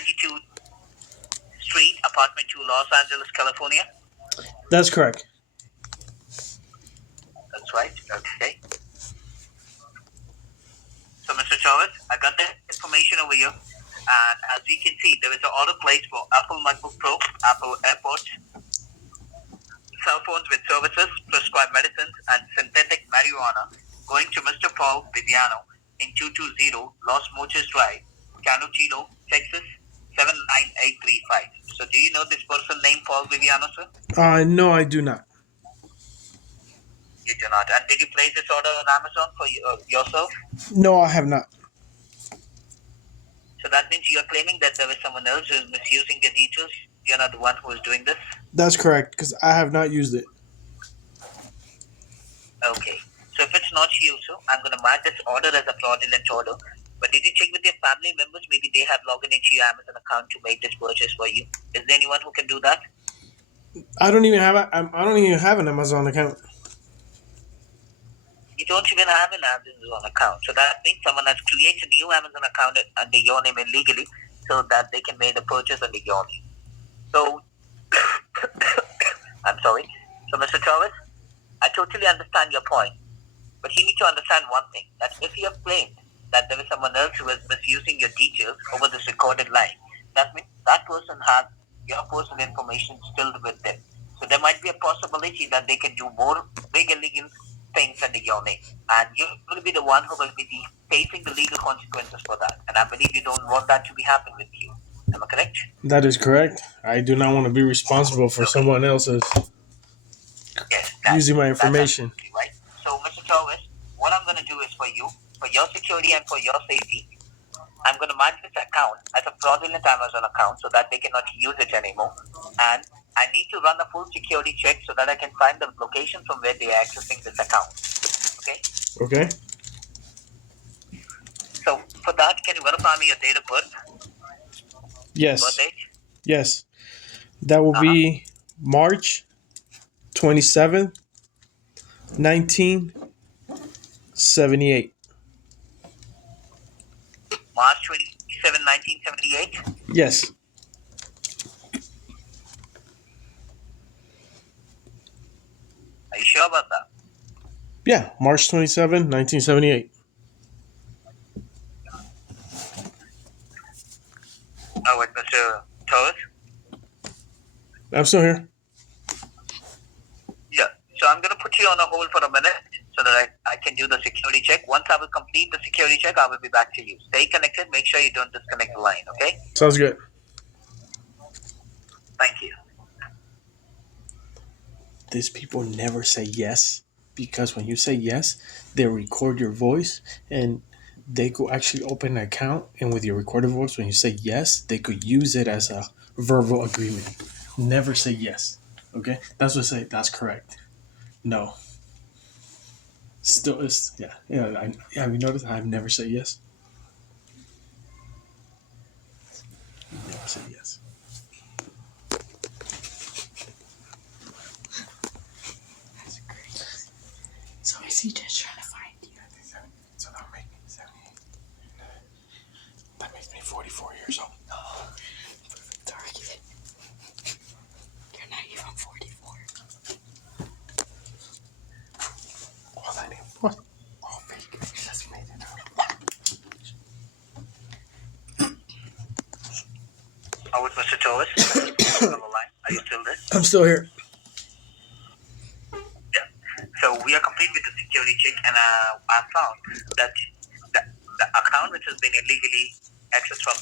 92 Street, Apartment 2, Los Angeles, California. That's correct. That's right. Okay. So, Mr. Chavez, I got the information over here. And as you can see, there is an order placed for Apple MacBook Pro, Apple AirPods, cell phones with services, prescribed medicines, and synthetic marijuana going to Mr. Paul Viviano in 220 Los Mochis Drive, Canutillo, Texas, 79835. So do you know this person named Paul Viviano, sir? No, I do not. You do not. And did you place this order on Amazon for yourself? No, I have not. So that means you're claiming that there is someone else who is misusing your details. You're not the one who is doing this? That's correct, because I have not used it. Okay. So if it's not you, sir, I'm going to mark this order as a fraudulent order. But did you check with your family members? Maybe they have logged into your Amazon account to make this purchase for you. Is there anyone who can do that? I don't even have an Amazon account. You don't even have an Amazon account. So that means someone has created a new Amazon account under your name illegally so that they can make the purchase under your name. So, I'm sorry. So, Mr. Chavez, I totally understand your point. But you need to understand one thing, that if you have claimed that there is someone else who is misusing your details over this recorded line, that means that person has your personal information still with them. So there might be a possibility that they can do more big illegal things under your name. And you will be the one who will be facing the legal consequences for that. And I believe you don't want that to be happen with you. Am I correct? That is correct. I do not want to be responsible for someone else's using my information. That's right. So, Mr. Chavez, what I'm going to do is for you, for your security and for your safety, I'm going to mark this account as a fraudulent Amazon account so that they cannot use it anymore. And I need to run a full security check so that I can find the location from where they are accessing this account. Okay? Okay. So, for that, can you verify me your date of birth? Yes. Birth date? Yes. That will be March 27th, 1978. March 27, 1978? Yes. Are you sure about that? Yeah, March 27, 1978. Oh, with Mr. Torres? I'm still here. Yeah. So I'm going to put you on a hold for a minute so that I can do the security check. Once I will complete the security check, I will be back to you. Stay connected. Make sure you don't disconnect the line, okay? Sounds good. Thank you. These people never say yes, because when you say yes, they record your voice and they could actually open an account, and with your recorded voice, when you say yes, they could use it as a verbal agreement. Never say yes. Okay? That's what I say. That's correct. No. Still is, yeah. Have you noticed I've never said yes? Never said yes. So is he just trying to find you? So that makes me 44 years old. Perfect target. You're not even 44. Well, that ain't what? Oh, fake. You just made it up. Oh, with Mr. Torres? On the line. Are you still there? I'm still here. Yeah. So we are complete with the security check, and I found that the account which has been illegally accessed from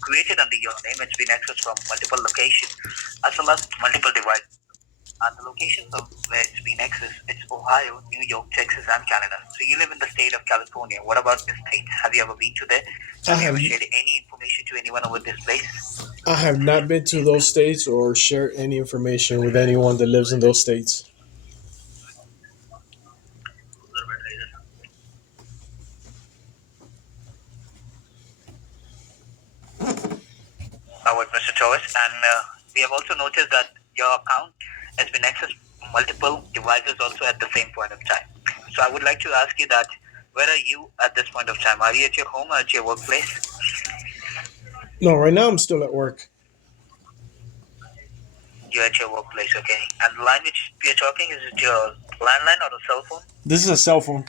created under your name, it's been accessed from multiple locations as well as multiple devices. And the locations of where it's been accessed, it's Ohio, New York, Texas, and Canada. So you live in the state of California. What about this state? Have you ever been to there? Have you ever shared any information to anyone over this place? I have not been to those states or shared any information with anyone that lives in those states. With Mr. Torres, and we have also noticed that your account has been accessed from multiple devices also at the same point of time. So I would like to ask you that, where are you at this point of time? Are you at your home or at your workplace? No, right now I'm still at work. You're at your workplace, okay? And the line which you're talking, is it your landline or a cell phone? This is a cell phone.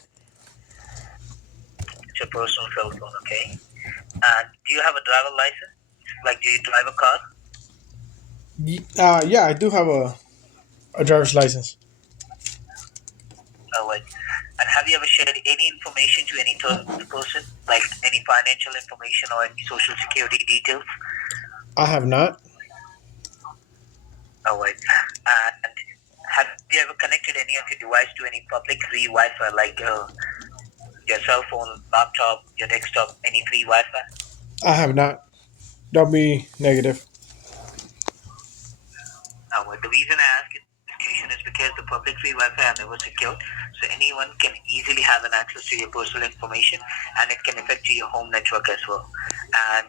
It's your personal cell phone, okay? And do you have a driver license? Like, do you drive a car? Yeah, I do have a driver's license. Oh, wait. And have you ever shared any information to any third person, like any financial information or any social security details? I have not. Oh, wait. And have you ever connected any of your device to any public free Wi-Fi, like your cell phone, laptop, your desktop, any free Wi-Fi? I have not. Don't be negative. Now, the reason I ask this question is because the public free Wi-Fi are never secured, so anyone can easily have an access to your personal information, and it can affect your home network as well. And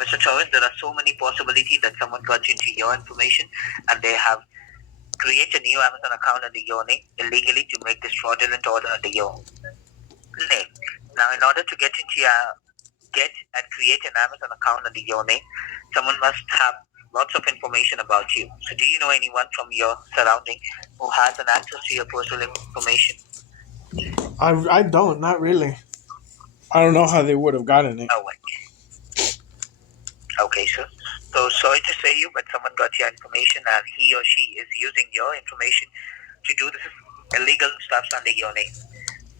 Mr. Torres, there are so many possibilities that someone got into your information, and they have created a new Amazon account under your name illegally to make this fraudulent order under your name. Now, in order to get and create an Amazon account under your name, someone must have lots of information about you. So do you know anyone from your surrounding who has an access to your personal information? I don't. Not really. I don't know how they would have gotten it. Oh, wait. Okay, sir. So sorry to say you, but someone got your information and he or she is using your information to do this illegal stuff under your name.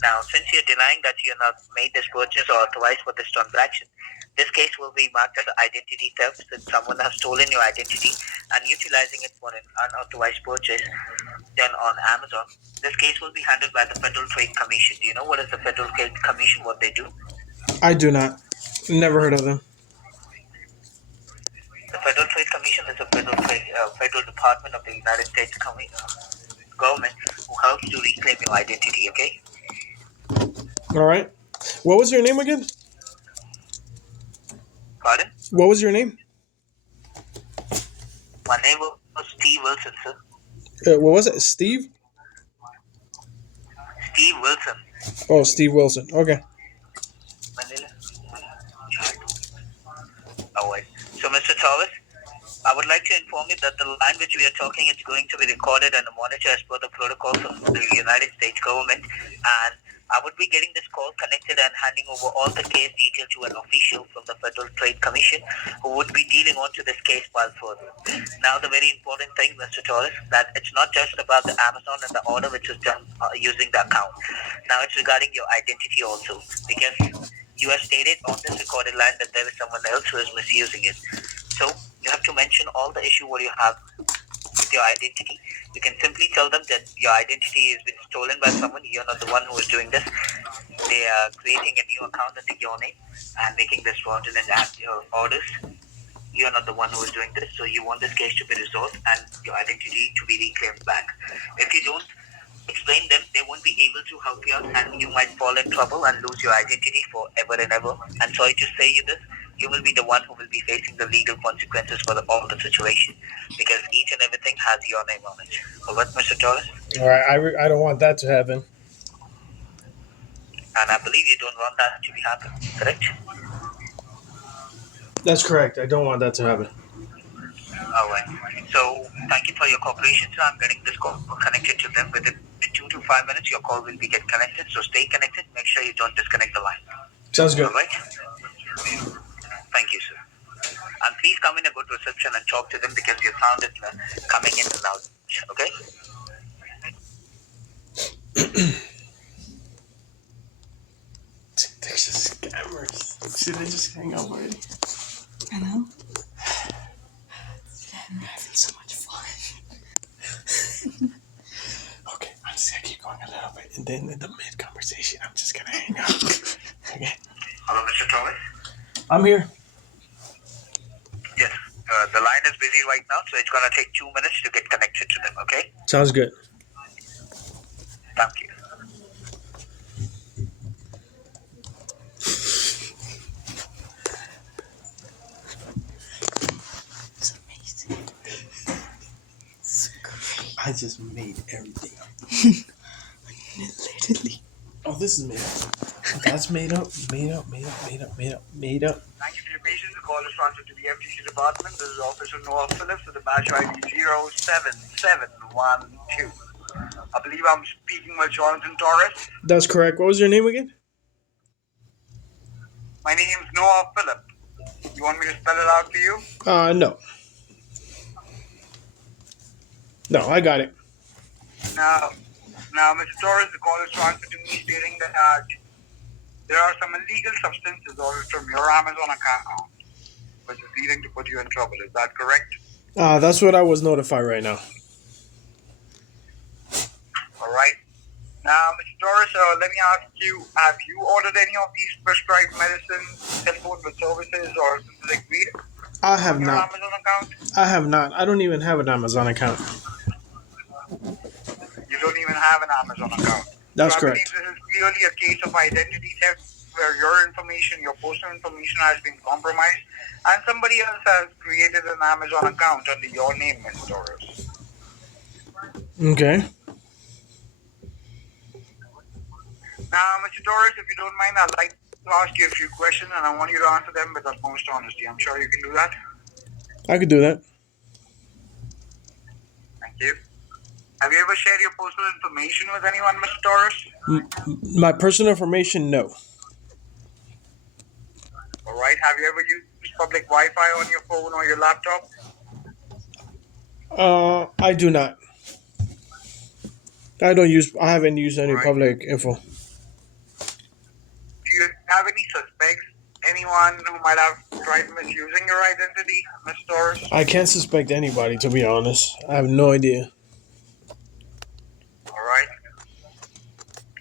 Now, since you're denying that you have not made this purchase or authorized for this transaction, this case will be marked as identity theft since someone has stolen your identity and utilizing it for an unauthorized purchase done on Amazon. This case will be handled by the Federal Trade Commission. Do you know what is the Federal Trade Commission, what they do? I do not. Never heard of them. The Federal Trade Commission is a federal department of the United States government who helps to reclaim your identity, okay? All right. What was your name again? Pardon? What was your name? My name was Steve Wilson, sir. What was it? Steve? Steve Wilson. Oh, Steve Wilson. Okay. Manila. Oh, wait. So, Mr. Thomas, I would like to inform you that the line which we are talking is going to be recorded and monitored as per the protocols of the United States government, and I would be getting this call connected and handing over all the case details to an official from the Federal Trade Commission who would be dealing on to this case file further. Now, the very important thing, Mr. Torres, that it's not just about the Amazon and the order which is done using the account. Now, it's regarding your identity also, because you have stated on this recorded line that there is someone else who is misusing it. So, you have to mention all the issue what you have with your identity. You can simply tell them that your identity has been stolen by someone. You're not the one who is doing this. They are creating a new account under your name and making this fraudulent orders. You're not the one who is doing this. So you want this case to be resolved and your identity to be reclaimed back. If you don't explain them, they won't be able to help you out and you might fall in trouble and lose your identity forever and ever. And sorry to say you this, you will be the one who will be facing the legal consequences for all the situation because each and everything has your name on it. All right, Mr. Torres? All right. I don't want that to happen. And I believe you don't want that to be happen, correct? That's correct. I don't want that to happen. All right. So thank you for your cooperation, sir. I'm getting this call connected to them. Within 2 to 5 minutes, your call will be get connected. So stay connected. Make sure you don't disconnect the line. Sounds good. All right? Thank you, sir. And please come in a good reception and talk to them because your sound is coming in and out. Okay? They're just scammers. Should I just hang up already? I know. I'm having so much fun. Okay, I'm just gonna keep going a little bit, and then in the mid conversation, I'm just gonna hang up. Okay. Hello, Mr. Thomas? I'm here. Yes. The line is busy right now, so it's going to take 2 minutes to get connected to them, okay? Sounds good. Thank you. It's amazing. It's great. I just made everything up. Literally. Oh, this is made up. That's made up, made up, made up, made up, made up, made up. Thank you for your information, the call is transferred to the FTC department. This is Officer Noah Phillips with the badge ID 07712. I believe I'm speaking with Jonathan Torres. That's correct. What was your name again? My name is Noah Phillips. You want me to spell it out for you? No. No, I got it. Now, Mr. Torres, the call is transferred to me stating that there are some illegal substances ordered from your Amazon account, which is leading to put you in trouble. Is that correct? That's what I was notified right now. All right. Now, Mr. Torres, let me ask you, have you ordered any of these prescribed medicines, telephone with services, or synthetic weed I have on your not. Amazon account? I have not. I don't even have an Amazon account. You don't even have an Amazon account. That's so I correct. believe this is clearly a case of identity theft where your information, your personal information has been compromised and somebody else has created an Amazon account under your name, Mr. Torres. Okay. Now, Mr. Torres, if you don't mind, I'd like to ask you a few questions and I want you to answer them with utmost honesty. I'm sure you can do that. I could do that. Thank you. Have you ever shared your personal information with anyone, Mr. Torres? My personal information, no. All right. Have you ever used public Wi-Fi on your phone or your laptop? I do not. I haven't used any public info. Do you have any suspects? Anyone who might have tried misusing your identity, Mr. Torres? I can't suspect anybody, to be honest. I have no idea. All right.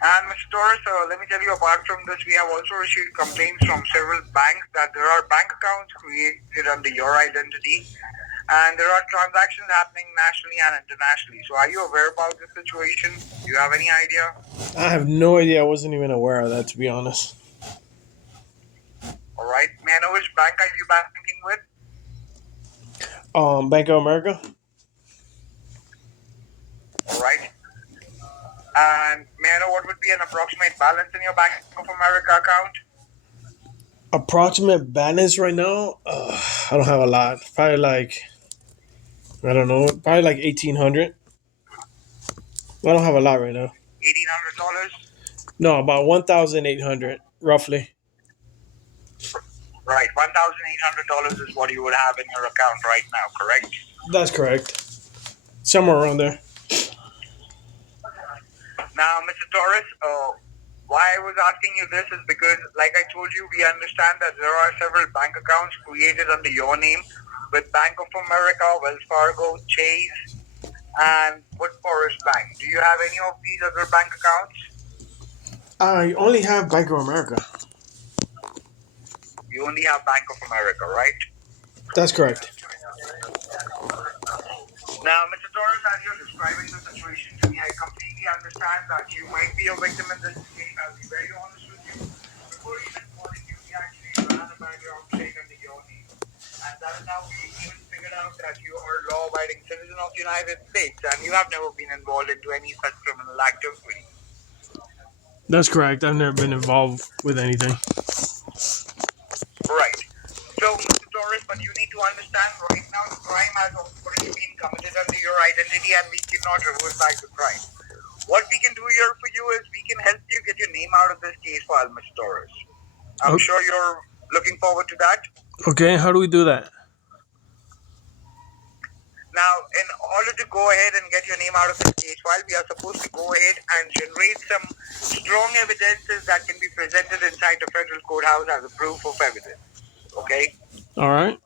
And Mr. Torres, let me tell you, apart from this, we have also received complaints from several banks that there are bank accounts created under your identity and there are transactions happening nationally and internationally. So are you aware about this situation? Do you have any idea? I have no idea. I wasn't even aware of that, to be honest. All right. May I know which bank are you banking with? Bank of America? All right. And may I know what would be an approximate balance in your Bank of America account? Approximate balance right now? I don't have a lot. Probably like, I don't know, probably like 1,800. I don't have a lot right now. $1,800? No, about 1,800, roughly. Right. $1,800 is what you would have in your account right now, correct? That's correct. Somewhere around there. Now, Mr. Torres, why I was asking you this is because, like I told you, we understand that there are several bank accounts created under your name with Bank of America, Wells Fargo, Chase, and Woodforest Bank. Do you have any of these other bank accounts? I only have Bank of America. You only have Bank of America, right? That's correct. Now, Mr. Torres, as you're describing the situation to me, I completely understand that you might be a victim in this case. I'll be very honest with you. Before even calling you, we actually ran a background check under your name. And that is how we even figured out that you are a law-abiding citizen of the United States and you have never been involved into any such criminal activity. That's correct. I've never been involved with anything. Right. So, Mr. Torres, but you need to understand right now the crime has already been committed under your identity and we cannot reverse back the crime. What we can do here for you is we can help you get your name out of this case file, Mr. Torres. I'm sure you're looking forward to that. Okay, how do we do that? Now, in order to go ahead and get your name out of this case file, we are supposed to go ahead and generate some strong evidences that can be presented inside the federal courthouse as a proof of evidence. Okay? All right.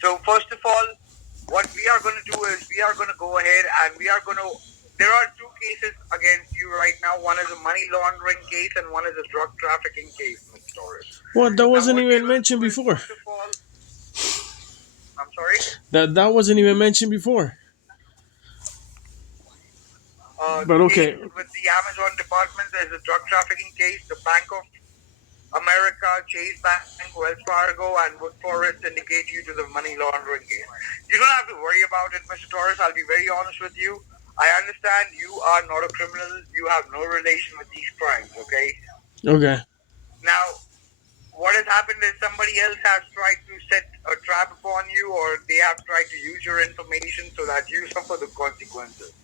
So, first of all, what we are going to do is we are going to go ahead and we are going to... There are two cases against you right now. One is a money laundering case and one is a drug trafficking case, Mr. Torres. Well, that wasn't even mentioned before. First of all, I'm sorry? That wasn't even mentioned before. But okay. With the Amazon department, there's a drug trafficking case. The Bank of America, Chase Bank, Wells Fargo, and Woodforest indicate you to the money laundering case. You don't have to worry about it, Mr. Torres. I'll be very honest with you. I understand you are not a criminal. You have no relation with these crimes, okay? Okay. Now, what has happened is somebody else has tried to set a trap upon you, or they have tried to use your information so that you suffer the consequences.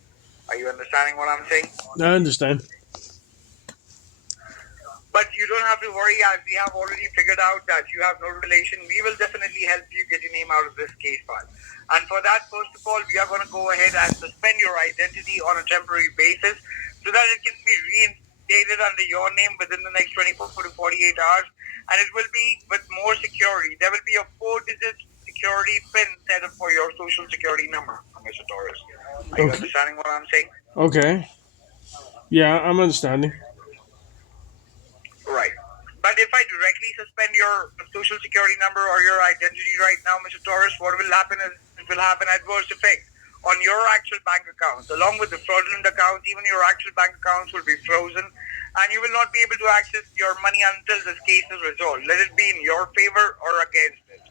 Are you understanding what I'm saying? I understand. But you don't have to worry, as we have already figured out that you have no relation. We will definitely help you get your name out of this case file. And for that, first of all, we are going to go ahead and suspend your identity on a temporary basis so that it can be reinstated under your name within the next 24 to 48 hours. And it will be with more security. There will be a 4-digit security PIN set up for your social security number, Mr. Torres. Are you Okay. understanding what I'm saying? Okay. Yeah, I'm understanding. Right. But if I directly suspend your social security number or your identity right now, Mr. Torres, what will happen is it will have an adverse effect on your actual bank accounts. Along with the fraudulent accounts, even your actual bank accounts will be frozen and you will not be able to access your money until this case is resolved. Let it be in your favor or against it.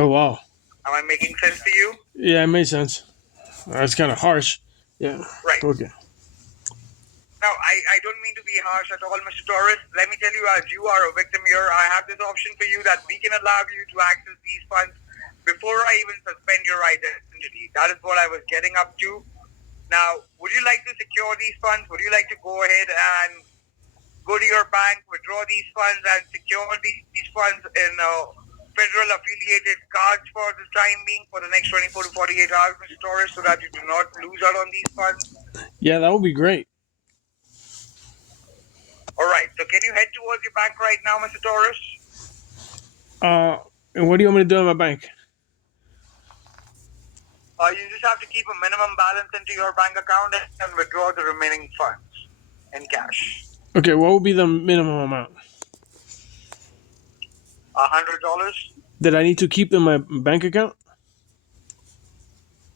Oh, wow. Am I making sense to you? Yeah, it makes sense. That's kind of harsh. Yeah. Right. Okay. Now, I don't mean to be harsh at all, Mr. Torres. Let me tell you, as you are a victim here, I have this option for you that we can allow you to access these funds before I even suspend your identity. That is what I was getting up to. Now, would you like to secure these funds? Would you like to go ahead and go to your bank, withdraw these funds, and secure these funds in federal affiliated cards for the time being for the next 24 to 48 hours, Mr. Torres, so that you do not lose out on these funds? Yeah, that would be great. All right. So can you head towards your bank right now, Mr. Torres? And what do you want me to do in my bank? You just have to keep a minimum balance into your bank account and withdraw the remaining funds in cash. Okay, what would be the minimum amount $100. that I need to keep in my bank account?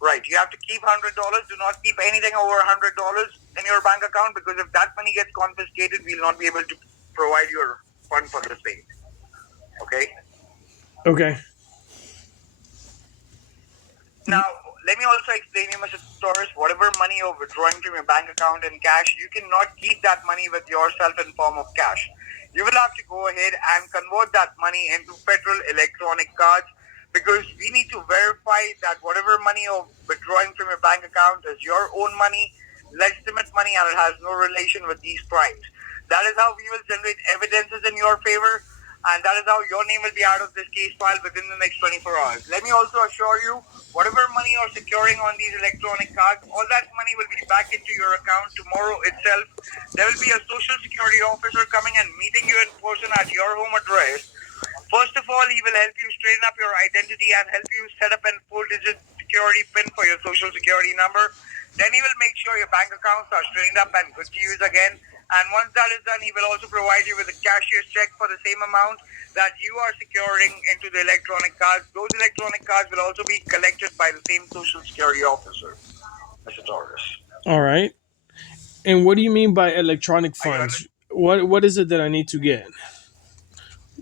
Right. You have to keep $100. Do not keep anything over $100 in your bank account, because if that money gets confiscated, we'll not be able to provide your fund for the state. Okay? Okay. Now, let me also explain you, Mr. Torres, whatever money you're withdrawing from your bank account in cash, you cannot keep that money with yourself in form of cash. You will have to go ahead and convert that money into federal electronic cards, because we need to verify that whatever money you're withdrawing from your bank account is your own money, legitimate money, and it has no relation with these crimes. That is how we will generate evidences in your favor, and that is how your name will be out of this case file within the next 24 hours. Let me also assure you, whatever money you're securing on these electronic cards, all that money will be back into your account tomorrow itself. There will be a social security officer coming and meeting you in person at your home address. First of all, he will help you straighten up your identity and help you set up a 4-digit security PIN for your social security number. Then he will make sure your bank accounts are straightened up and good to use again. And once that is done, he will also provide you with a cashier's check for the same amount that you are securing into the electronic cards. Those electronic cards will also be collected by the same social security officer, Mr. Torres. All right. And what do you mean by electronic Are you funds? What is it that I need to get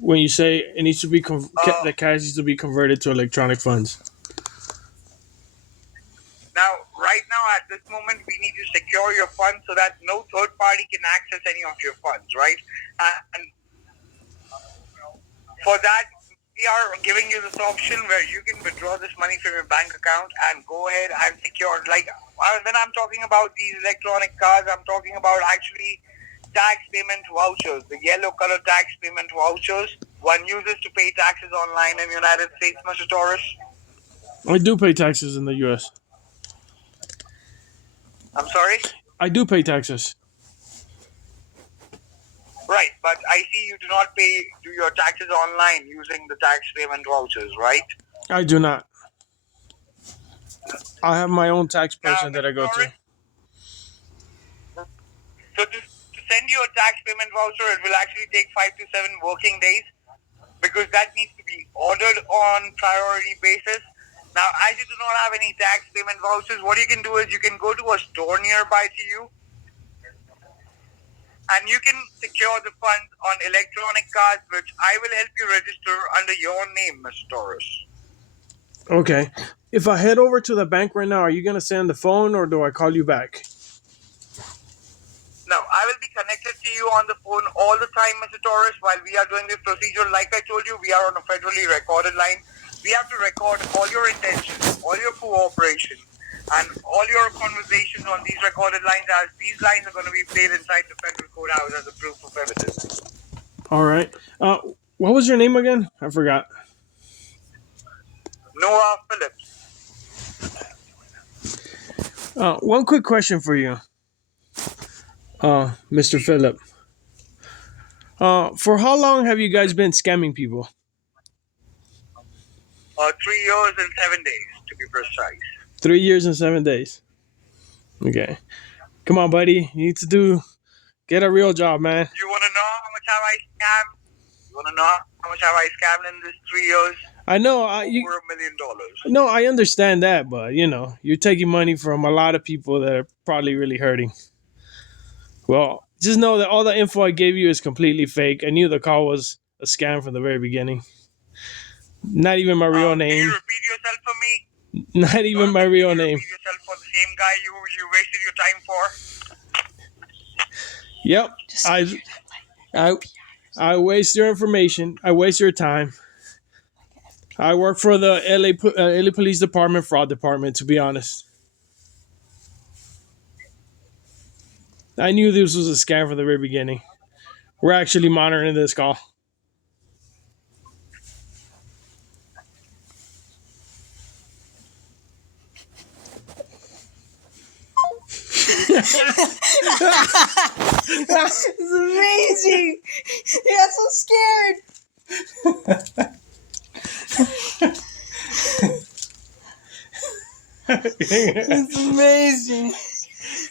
when you say it needs to be the cash needs to be converted to electronic funds? Now, right now, at this moment, we need to secure your funds so that no third party can access any of your funds, right? And for that, we are giving you this option where you can withdraw this money from your bank account and go ahead and secure. Like, when I'm talking about these electronic cards, I'm talking about actually tax payment vouchers, the yellow color tax payment vouchers one uses to pay taxes online in the United States, Mr. Torres. I do pay taxes in the U.S. I'm sorry? I do pay taxes. Right, but I see you do not do your taxes online using the tax payment vouchers, right? I do not. I have my own tax person that I go to. So to send you a tax payment voucher, it will actually take 5 to 7 working days, because that needs to be ordered on priority basis. Now, as you do not have any tax payment vouchers, what you can do is you can go to a store nearby to you and you can secure the funds on electronic cards, which I will help you register under your name, Mr. Torres. Okay. If I head over to the bank right now, are you going to stay on the phone or do I call you back? Now, I will be connected to you on the phone all the time, Mr. Torres, while we are doing this procedure. Like I told you, we are on a federally recorded line. We have to record all your intentions, all your cooperation, and all your conversations on these recorded lines, as these lines are going to be played inside the federal courthouse as a proof of evidence. All right. What was your name again? I forgot. Noah Phillips. One quick question for you, Mr. Phillip. For how long have you guys been scamming people? 3 years and 7 days, to be precise. 3 years and 7 days. Okay. Come on, buddy. You need to get a real job, man. You want to know how much have I scammed? You want to know how much have I scammed in these 3 years? I know. Over $1 million. No, I understand that, but you're taking money from a lot of people that are probably really hurting. Well, just know that all the info I gave you is completely fake. I knew the call was a scam from the very beginning. Not even my real Can name. you repeat yourself for me? Not even my real name. Repeat yourself for the same guy you wasted your time for? Yep. I waste your information. I waste your time. I work for the LA Police Department Fraud Department, to be honest. I knew this was a scam from the very beginning. We're actually monitoring this call. It's amazing. He got so scared. It's amazing.